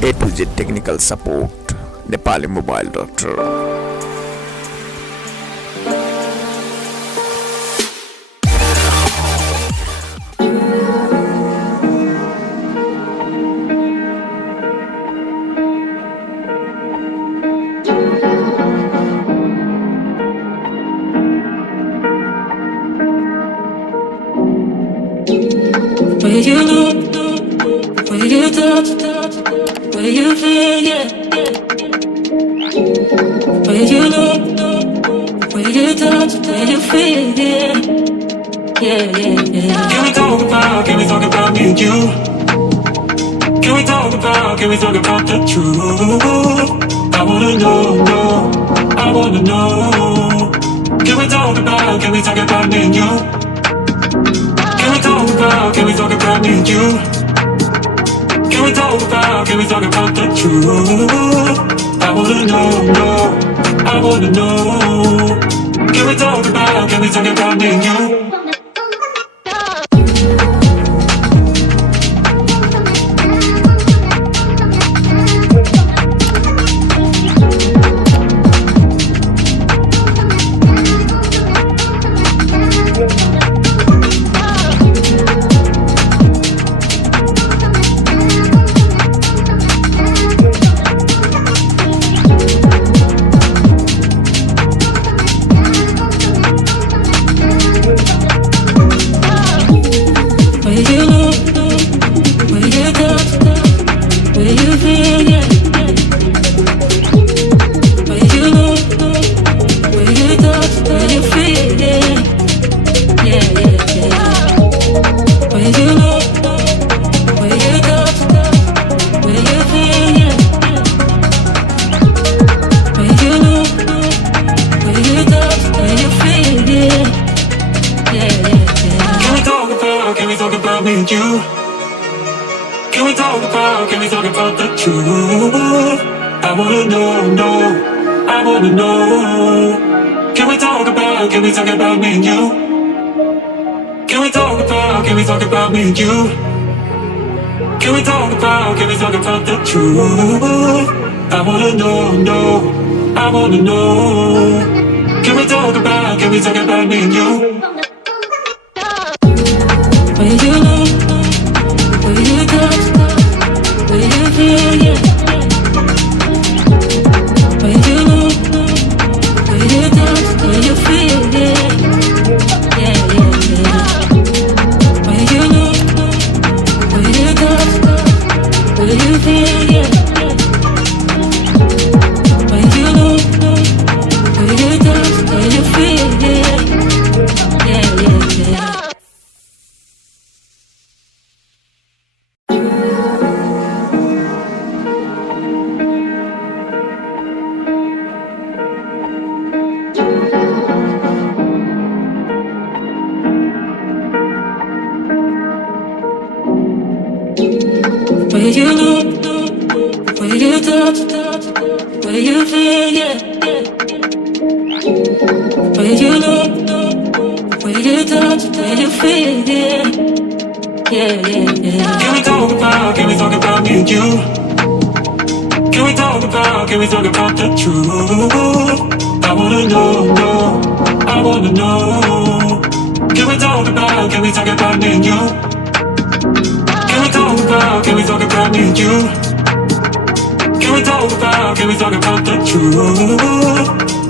A to Z technical support, Nepali mobile doctor. Where you look, where you touch, where you feel, yeah. Where you look, where you touch, where you feel, yeah. Yeah, yeah, yeah. Can we talk about me and you? Can we talk about the truth? I wanna know, I wanna know. Can we talk about me and you? Can we talk about me and you? Can we talk about the truth? I wanna know, I wanna know. Can we talk about me and you? Can we talk about the truth? I wanna know, I wanna know. Can we talk about me and you? Can we talk about me and you? Can we talk about the truth? I wanna know, I wanna know. Can we talk about me and you? Where you look, where you touch, where you feel, yeah. Where you look, where you touch, where you feel, yeah. Yeah, yeah, yeah. Where you look, where you touch, where you feel, yeah. Where you look, where you touch, where you feel, yeah. Yeah, yeah, yeah. Where you look, where you touch, where you feel, yeah. Where you look, where you touch, where you feel, yeah. Yeah, yeah, yeah. Can we talk about me and you? Can we talk about the truth? I wanna know, I wanna know. Can we talk about me and you? Can we talk about me and you? Can we talk about the truth?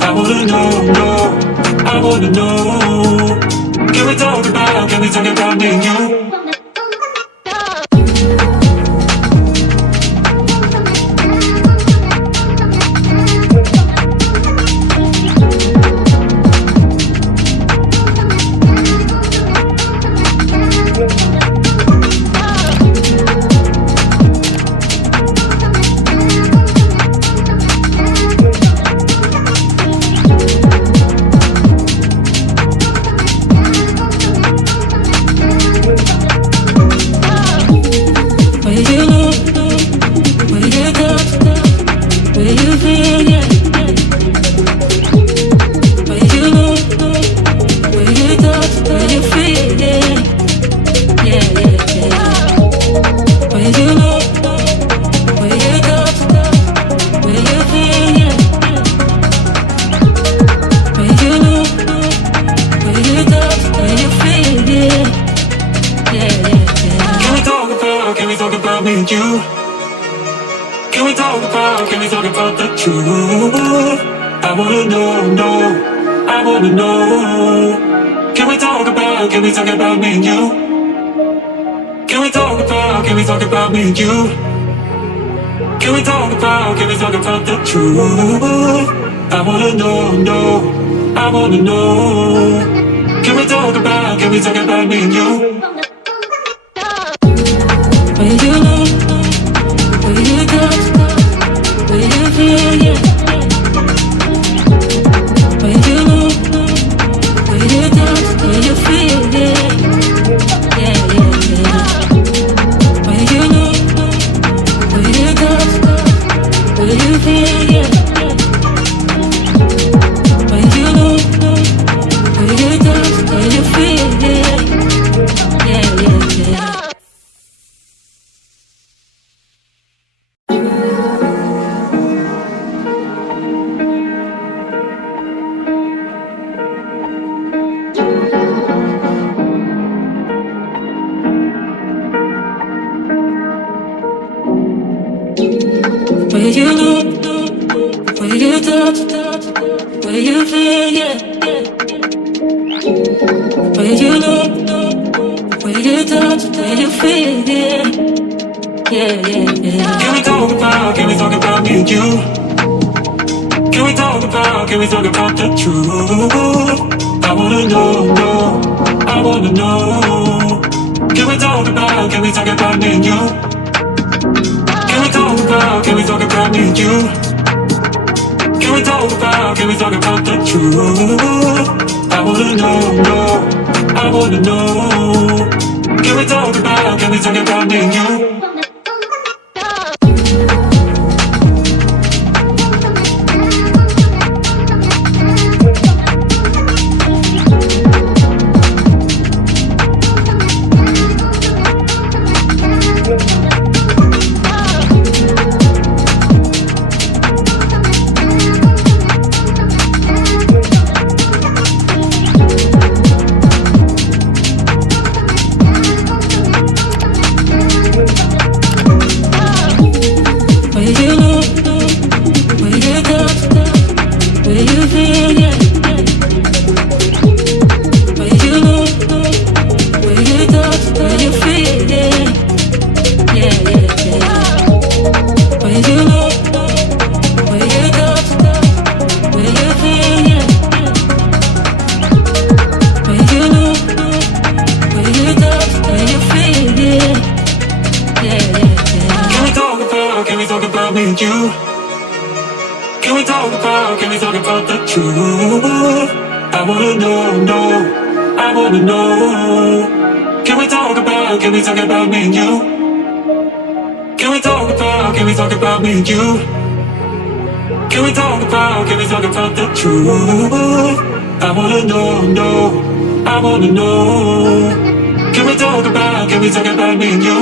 I wanna know, I wanna know. Can we talk about me and you? Can we talk about the truth? I wanna know, no, I wanna know. Can we talk about me and you? Can we talk about me and you? Can we talk about the truth? I wanna know, no, I wanna know. Can we talk about me and you? Will you know? Will you touch? Will you feel? Yeah. Will you know? Will you touch? Will you feel? Yeah. Yeah, yeah, yeah. Will you know? Will you touch? Will you feel? Yeah. Will you know? Will you touch? Will you feel? Yeah. Yeah, yeah, yeah. Will you know? Will you touch? Will you feel? Yeah. Will you know? Will you touch? Will you feel? Yeah. Yeah, yeah, yeah. Can we talk about me and you? Can we talk about the truth? I wanna know, no, I wanna know. Can we talk about me and you? Can we talk about me and you? Can we talk about the truth? I wanna know, no, I wanna know. Can we talk about me and you? The truth. I wanna know, no, I wanna know. Can we talk about me and you? Can we talk about me and you? Can we talk about the truth? I wanna know, no, I wanna know. Can we talk about me and you?